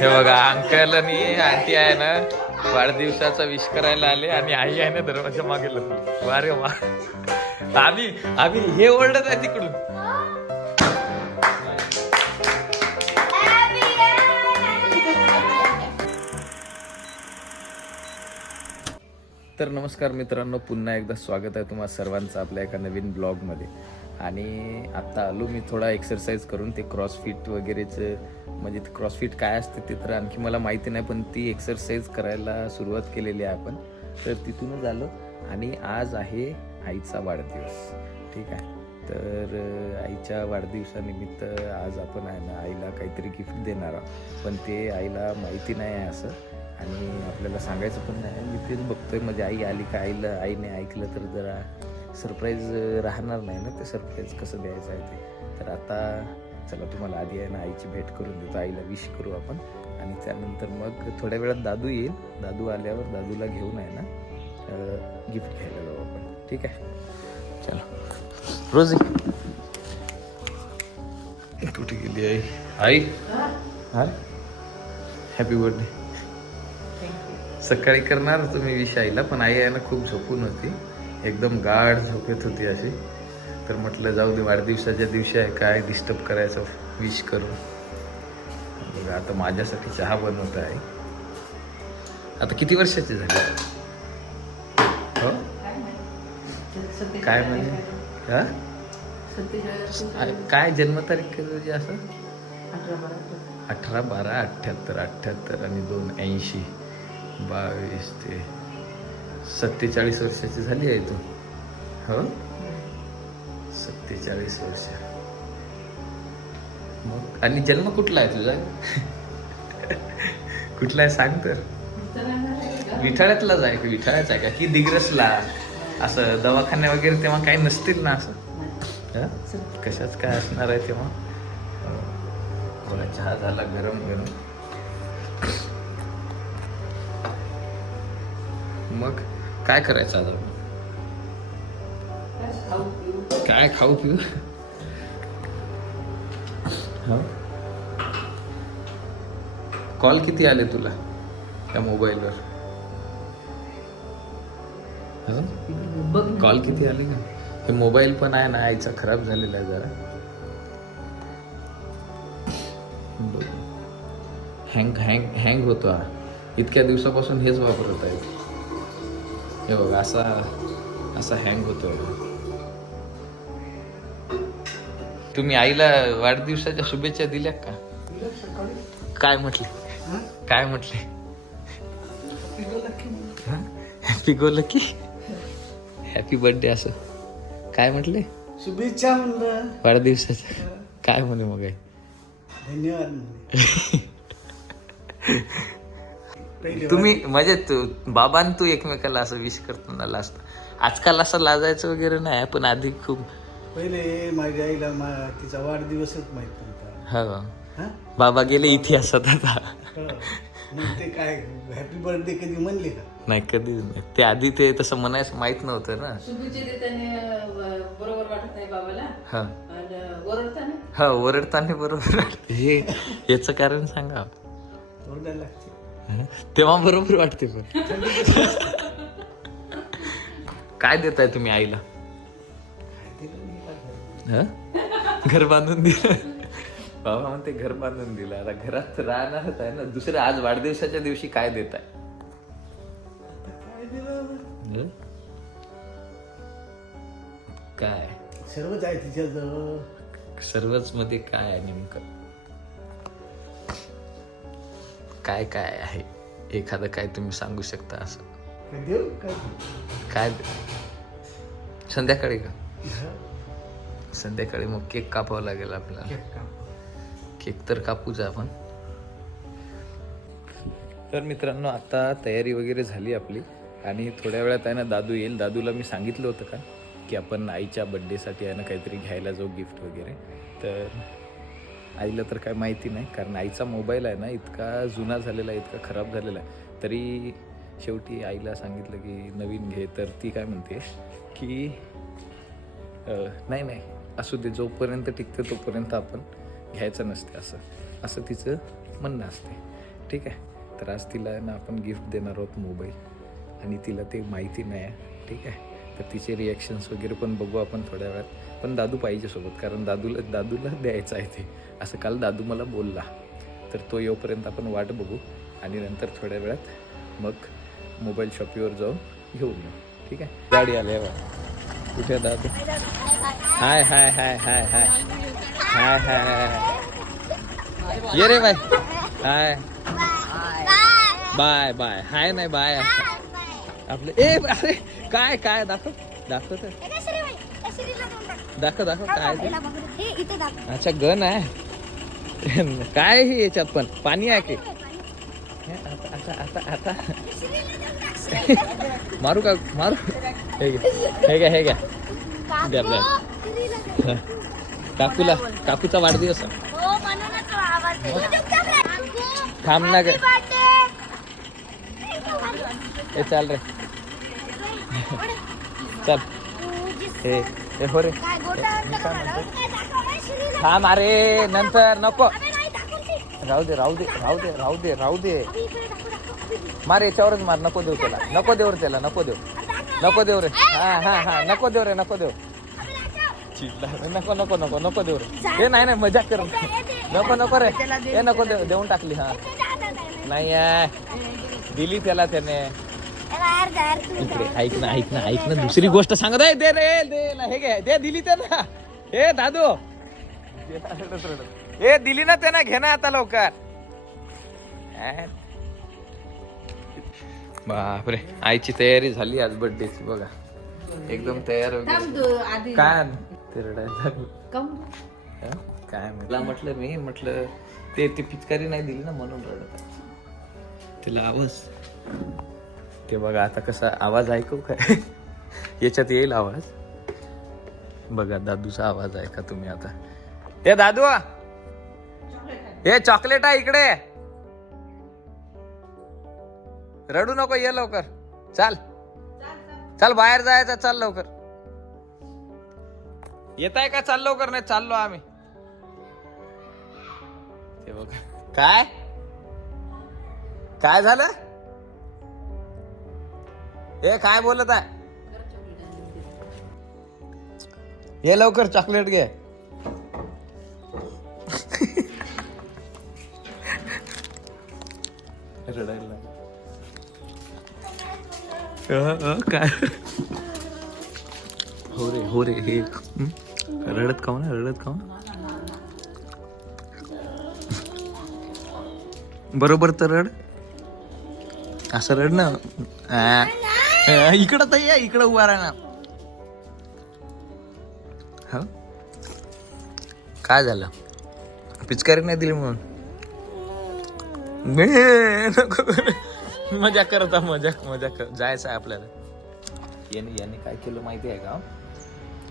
हे बघा अंकल आणि आंटी आहे ना वाढदिवसाचा विश करायला आले आणि आई आहे ना दरवाजा मागे लपली. वारे वा. आम्ही आम्ही हे ओरडत आहे तिकडून. तर नमस्कार मित्रांनो पुन्हा एकदा स्वागत आहे तुम्हाला सर्वांचं आपल्या एका नवीन ब्लॉगमध्ये आणि आत्ता आलो मी थोडा एक्सरसाइज करून ते क्रॉसफिट वगैरेचं म्हणजे क्रॉसफिट काय असते ते तर आणखी मला माहिती नाही पण ती एक्सरसाइज करायला सुरुवात केलेली आहे आपण. तर तिथूनच आलो आणि आज आहे आईचा वाढदिवस. ठीक आहे? तर आईच्या वाढदिवसानिमित्त आज आपण आहे ना आईला काहीतरी गिफ्ट देणार आहोत. पण ते आईला माहिती नाही आहे असं. आणि आपल्याला सांगायचं पण नाही. मी तेच बघतोय. म्हणजे आई आली का आईला? आईने ऐकलं तर जरा सरप्राईज राहणार नाही ना ते सरप्राईज कसं द्यायचं आहे ते. तर आता चला तुम्हाला आधी आहे ना आईची भेट करून देतो. आईला विश करू आपण. आणि त्यानंतर मग थोड्या वेळात दादू येईल. दादू आल्यावर दादूला घेऊन आहे ना गिफ्ट घ्यायला जाऊ आपण. ठीक आहे? चला. रोजी. कुठे गेली आई? आई? हॅपी बर्थडे सकाळी करणार तुम्ही विष आईला पण आई आहे ना खूप झोपून होती. एकदम गाढ झोपेत होती अशी. तर म्हटलं जाऊ दे वाढदिवसाच्या दिवशी आहे काय डिस्टर्ब करायचं? विश करून बघा आता माझ्यासाठी चहा बनवत आहे. आता किती वर्षाची झाले? हो? काय म्हणजे हां? काय जन्मतारीख केली असं? अठरा बारा अठ्ठ्याहत्तर अठ्ठ्याहत्तर आणि दोन ऐंशी. बावीस ते सत्तेचाळीस वर्षाची झाली आहे तू. हो? सत्तेचाळीस वर्ष. मग आणि जन्म कुठला आहे तुझा? कुठला आहे सांग तर. विठाळ्यातलाच आहे का विठाळ्याचा आहे का? की दिग्रसला? असं दवाखाने वगैरे तेव्हा काही नसतील ना असं? कशाच काय असणार आहे तेव्हा? हो. थोडा चहा झाला गरम गरम मग काय करायचं आता? काय खाऊ पिऊ? कॉल किती आले तुला त्या मोबाईलवर? कॉल किती आले का? हे मोबाईल पण आहे ना आईचा खराब झालेला आहे जरा. हँग हँग हँग होतो हा. इतक्या दिवसापासून हेच वापरत आहे हे बघा असा असा हँग होतो तुम्ही आईला वाढदिवसाच्या शुभेच्छा दिल्या का? काय म्हटले? काय म्हटले? Happy go lucky happy birthday असं. काय म्हटले? शुभेच्छा म्हणलं. वाढदिवसाच्या काय म्हणे मग आई? धन्यवाद तुम्ही म्हणजे तू बाबा तू एकमेकाला असं विश करताना लास्ट आजकाल असं लाजायचं वगैरे नाही पण आधी खूप. पहिले माझ्या आईला मा तिचा वाढदिवसच माहीत नव्हता. हो. बाबा गेले इतिहासात आता. हो. ते काय हॅपी बर्थडे कधी म्हणले का? नाही कधीच नाही. ते आधी ते तसं म्हणायचं माहीत नव्हतं ना. शुभेच्छा देताना ब- बरोबर वाटत नाही बाबाला. हा. ओरडताना? हा ओरडताना बरोबर वाटते. हे याचं कारण सांगा. ओरडायला लागते? तेव्हा बरोबर वाटते पण. काय देताय तुम्ही आईला? घर? हं? घर बांधून दिलं? बाबा म्हणते घर बांधून दिलं. आता घरात राहणारच आहे ना दुसरं आज वाढदिवसाच्या दिवशी काय देत आहे काय? सर्वच आहे तिच्याजवळ. सर्वच मध्ये काय आहे नेमकं? काय काय आहे? एखादं काय तुम्ही सांगू शकता असं? काय काय काय संध्याकाळी का. संध्याकाळी मग केक कापावा लागेल आपल्याला. केक तर कापूच आपण. तर मित्रांनो आता तयारी वगैरे झाली आपली. आणि थोड्या वेळात आहे ना दादू येईल. दादूला मी सांगितलं होतं का की आपण आईच्या बड्डेसाठी आहे ना काहीतरी घ्यायला जाऊ गिफ्ट वगैरे. तर आईला तर काय माहिती नाही कारण आईचा मोबाईल आहे ना इतका जुना झालेला आहे इतका खराब झालेला आहे. तरी शेवटी आईला सांगितलं की नवीन घे. तर ती काय म्हणते की नाही नाही असू दे जोपर्यंत टिकते तोपर्यंत आपण घ्यायचं नसते असं. असं तिचं म्हणणं असते. ठीक आहे. तर आज तिला आहे ना आपण गिफ्ट देणार आहोत मोबाईल. आणि तिला ते माहिती नाही आहे. ठीक आहे. तर तिचे रिॲक्शन्स वगैरे पण बघू आपण थोड्या वेळात. पण दादू पाहिजे सोबत कारण दादूला दादूला द्यायचं आहे ते. असं काल दादू मला बोलला. तर तो येऊपर्यंत आपण वाट बघू आणि नंतर थोड्या वेळात मग मोबाईल शॉपीवर जाऊन घेऊन येऊ. ठीक आहे? गाडी आली आहे बा कुठे दादू? हाय hi hi hi hi. Hi hi hi ये रे bye. Hi. Bye bye. Hi नाही बाय. आपले ए अरे काय काय? दाखव. दाखव तर. दाखव दाखव. काय? अच्छा गन आहे. काय हे याच्यात पण? पाणी आहे की? हे, आता आता आता मारू का? मारू? हे हे घ्या हे घ्या द्या द्या काकूला काकूचा वाढदिवस आहे. थांब ना ग. ए चाल रे. चल. हे हे हो रे. थांब अरे नंतर नको. राहू दे राहू दे राहू दे राहू दे राहू दे. मार याच्यावरच मार नको देऊ त्याला. नको देऊ रे त्याला नको देऊ. नको देऊ रे. हा हा हा नको देऊ रे नको देऊ. नको नको नको नको देऊ रे. हे नाही नाही मजाक कर. नको नको रे. हे नको देऊ देऊन टाकली हा. नाही आहे. दिली त्याला त्याने. इकडे ऐक ना ऐक ना ऐक ना. दुसरी गोष्ट सांगत आहे दे रे दे ना हे घे दे दिली त्याला. हे दादू. हे दिली ना त्यानं घे ना आता लवकर. बापरे आईची तयारी झाली आज बर्थडेची बघा. एकदम तयार वगैरे काय ते रडायला? काय मला म्हटलं मी म्हटलं ते ती पिचकारी नाही दिली ना म्हणून रडत. तिला आवाज. ते बघा आता कसा आवाज ऐकू काय? याच्यात येईल आवाज? बघा दादूचा आवाज ऐका तुम्ही आता. ते दादू. हे चॉकलेट आहे इकडे. रडू नको ये लवकर. चाल. चल बाहेर जायचं चाल लवकर. येत आहे का? चाल लवकर नाही चाललो आम्ही. ते बघ. काय? काय झालं? हे काय बोलत आहे? ये लवकर चॉकलेट घे. रडायला काय? हो रे हो रे हे? रडत खाऊ ना रडत खाऊ ना. बरोबर तर रड. असं रड ना. इकडं तर ये इकडं उभा राहा ना हो? काय झालं? पिचकारी नाही दिली म्हणून? बे, नको करू. मजाक करत आहे, मजाक मजाक कर. जायचं आहे आपल्याला. याने याने काय केलं माहिती आहे का?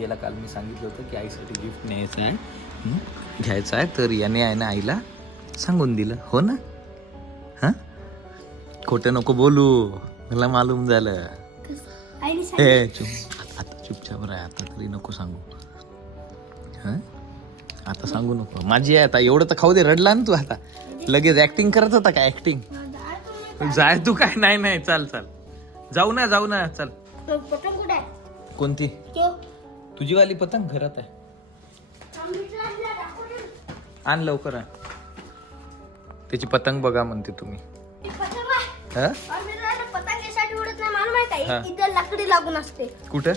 याला काल मी सांगितलं होतं की आईसाठी गिफ्ट न्यायचं आहे. हं? घ्यायचं आहे तर याने आहे ना आईला सांगून दिलं. हो ना? हां? खोटं नको बोलू. मला मालूम झालं. हे चुप. आता- चुपचाप राह आता तरी नको सांगू? आता सांगू नको. माझी आहे आता एवढं तर खाऊ दे रडला ना तू आता. लगेच ऍक्टिंग करत होता का ऍक्टिंग जाय तू काय? नाही नाही चाल चाल. जाऊ ना जाऊ ना चल. पतंग कुठे कोणती? तुझी वाली पतंग घरात आहे. आण लवकर आण. त्याची पतंग बघा म्हणते तुम्ही. हा? पतंग हा. लागून असते. कुठं?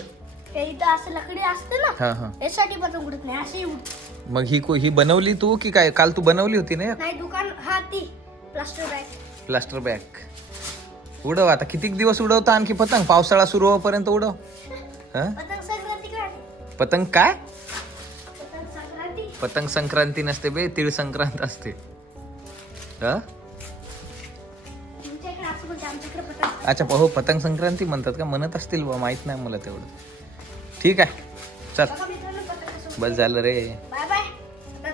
ते इथं असं लाकडी असते ना हा हा. उडत नाही अशी उडते. मग ही को ही बनवली तू की काय? काल तू बनवली होती ना नाही दुकान हा ती प्लास्टर बॅग. Plaster bag. उडव आता किती दिवस उडवता? आणखी पतंग? पावसाळा सुरू होईपर्यंत उडव. हा? पतंग संक्रांती काय पतंग काय? पतंग संक्रांती. पतंग संक्रांती नसते बे तिळ संक्रांत असते. हा? तुमच्या इकडे असं बोलते आमच्याकडे पतंग अच्छा हो पतंग संक्रांती म्हणतात का? म्हणत असतील बा माहीत नाही मला तेवढं. ठीक आहे. चल. बस झालं रे. बाय बाय आता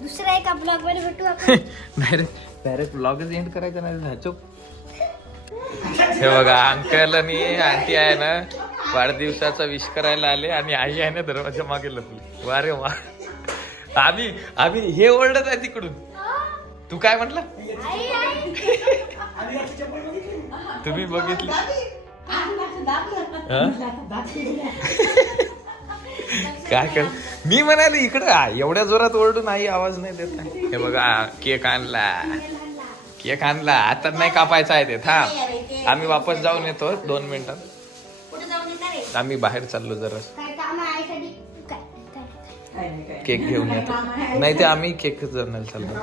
दुसऱ्या एका ब्लॉगमध्ये भेटू आपण. डायरेक्ट डायरेक्ट ब्लॉगच एंड करायचा नाही ना चुप. हे बघा अंकल आणि आंटी आहे ना वाढदिवसाचा विश करायला आले आणि आई आहे ना दरवाजा मागे लपली. वा रे वा. आम्ही आम्ही हे ओरडत आहे तिकडून. तू काय म्हटलं? तुम्ही बघितली? काय कर? मी म्हणाले इकडं एवढ्या जोरात ओरडून आई आवाज नाही देत. हे बघा केक आणला. केक आणला. आता नाही कापायचा आहे ते. थांब. आम्ही वापस जाऊन येतो दोन मिनिटात. आम्ही बाहेर चाललो जरा. केक घेऊन येतो. नाही ते आम्ही केक आणायला चाललो.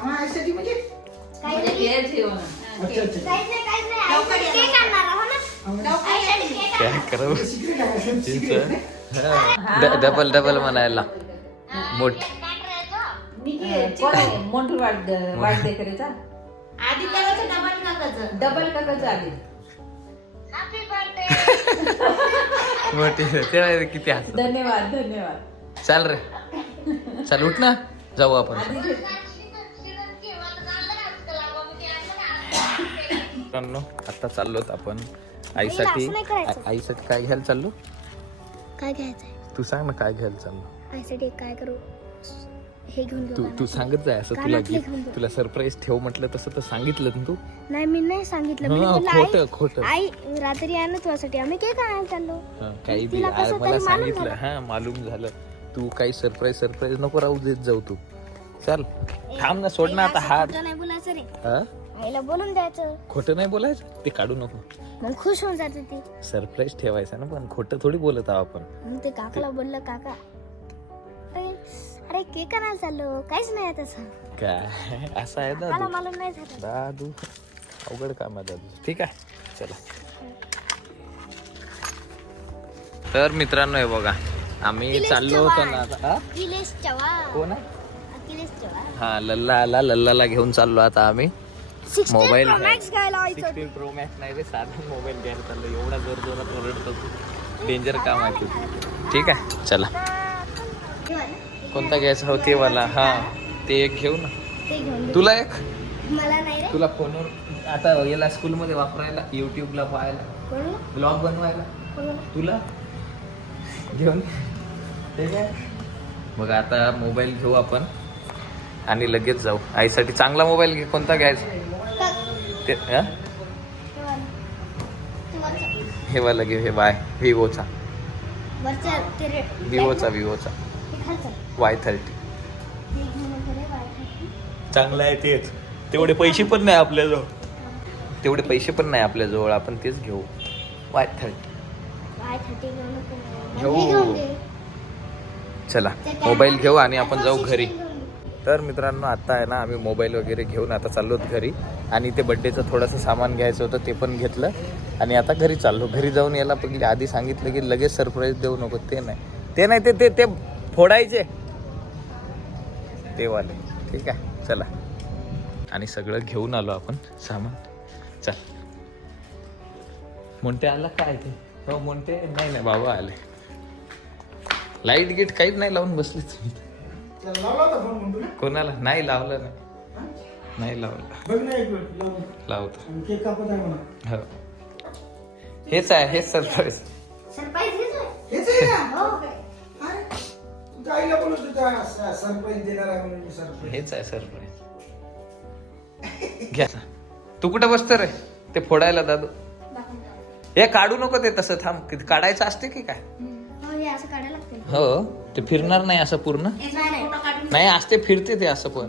काय करू डबल डबल म्हणायला मोठ कोण आधी डबल काकाचं डबल काकाचं आधी मोठी ते किती हस धन्यवाद धन्यवाद चाल रे चल उठ ना जाऊ आपण मित्रांनो आता चाललोत आपण आईसाठी आईसाठी काय घ्यायला चाललो? काय घ्यायचंय तू सांग ना काय घ्यायला चाललो. आईसाठी काय करू? हे घेऊन तू तू सांगत जाय असं तुला कानातले घेऊन. तुला सरप्राईज ठेव म्हटलं तसं तर सांगितलं ना तू. नाही मी नाही सांगितलं. मी हा, बोलला खोटं आई खोटं. आई रात्री आहे ना तुझ्यासाठी. आम्ही केक आणायला चाललो? हा, काही बी. तिला आ- कसं मला तरी मालूम सांगितलं. झालं. हा मालूम झालं. तू काही सरप्राईज सरप्राईज नको राहू देत जाऊ तू. चल थांब ना सोड ना आता हात. नाही बोलायचं रे. हा? आईला बोलून द्यायचं. खोटं नाही बोलायचं? ते काढू नको. मग खुश होऊन जाते ती. सरप्राईज ठेवायचं ना पण खोटं थोडी बोलत आहो आपण. मग ते काकाला बोललं काका अरे अरे केक आणायला चाललो. काहीच नाही तसं काय? असं आहे मला दादू मालूम नाही झालं. दादू. अवघड काम आहे दादू. ठीक आहे. चला. तर मित्रांनो हे बघा. आम्ही अखिलेश चाललो होतो चव्हाण. ना आता. हा? अखिलेश चव्हाण. कोण आहे? अखिलेश चव्हाण. हा लल्ला आला. लल्लाला घेऊन चाललो आता आम्ही. मोबाईल. सिक्स्टीन प्रो मॅक्स नाही रे साधा मोबाईल घ्यायला चाललो एवढा जोर जोरात ओरडतो तू. डेंजर काम आहे तुझं. ठीक आहे? चला. कोणता घ्यायचा? हो ते वाला. हा ते एक घेऊ ना. तुला एक? मला नाही रे. तुला फोनवर आता याला स्कूलमध्ये वापरायला युट्यूबला पाहायला? ब्लॉग बनवायला? तुला? घेऊन ठीक आहे? मग आता मोबाईल घेऊ आपण. आणि लगेच जाऊ. आईसाठी चांगला मोबाईल घे. कोणता घ्यायचा. ते हा? हे वाला घे हे बाय विवोचा विवोचा विवोचा. Y thirty Y. चांगला आहे तेच तेवढे पैसे पण नाही आपल्याजवळ तेवढे पैसे पण नाही आपल्याजवळ आपण तेच घेऊ वाय थर्टी वाय. घेऊ. चला मोबाईल घेऊ आणि आपण जाऊ 16 घरी. तर मित्रांनो आता आहे ना आम्ही मोबाईल वगैरे घेऊन आता चाललोत घरी आणि ते बड्डेचं थोडंसं सामान घ्यायचं होतं ते पण घेतलं. आणि आता घरी चाललो. घरी जाऊन याला पहिले आधी सांगितलं की लगेच सरप्राईज देऊ नको. ते नाही. ते नाही ते ते ते फोडायचे. ते वाले ठीक आहे. चला. आणि सगळं घेऊन आलो आपण सामान. चल. मोंटे आला काय ते? हो मोंटे नाही नाही बाबा आले. लाइट गीट काहीच नाही लावून बसले तुम्ही म्हणतो कोणाला? नाही लावलं नाही. नाही लावलं. लावतो. आणि केक कापत आहे म्हणा. हो. हेच आहे हेच सरप्राईज? हेच आहे. हो सरप्राईज देणार आहे म्हणून सरप्राईज हेच आहे सरप्राईज घ्या. तू कुठं बसतो रे? ते फोडायला दादू. हे काढू नको ते तसं थांब. किती काढायचं असते की काय? हो हे असं काढायला लागते हो. ते फिरणार नाही असं पूर्ण? नाही असते फिरते ते असं पण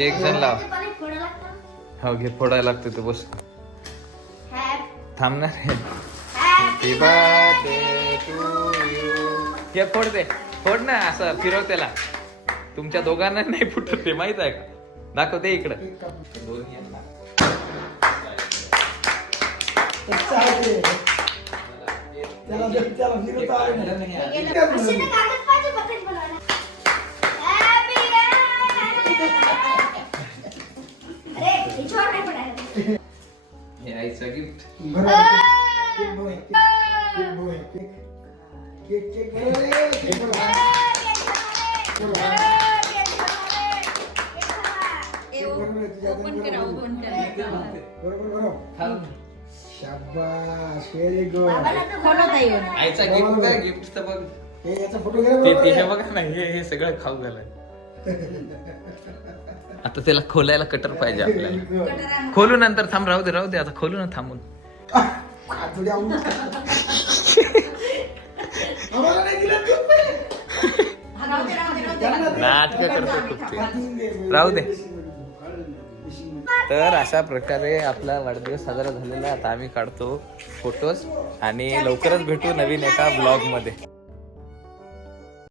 एक जण लाव. हो घे फोडायला लागते ते बस. थांबणार हॅपी बर्थडे टू यू हे फोड दे फोड ना असं फिरव त्याला तुमच्या दोघांना नाही फुटत ते माहीत आहे का? दाखव ते इकडं. दोन्ही आईचं बरोबर. Cake cake- cake cake. बरोबर शाबास व्हेरी गुड आईचा गिफ्ट काय गिफ्ट तर बघ हे याचा फोटो ते बरोबर बघा ना हे हे सगळं खाऊ झालंय आता त्याला खोलायला कटर पाहिजे आपल्याला. खोलू नंतर थांब राहू दे राहू दे आता खोलू ना थांबून. नाटकं करतो खूप. राहू दे. तर अशा प्रकारे आपला वाढदिवस साजरा झालेला आता आम्ही काढतो फोटोज आणि लवकरच भेटू नवीन एका ब्लॉगमध्ये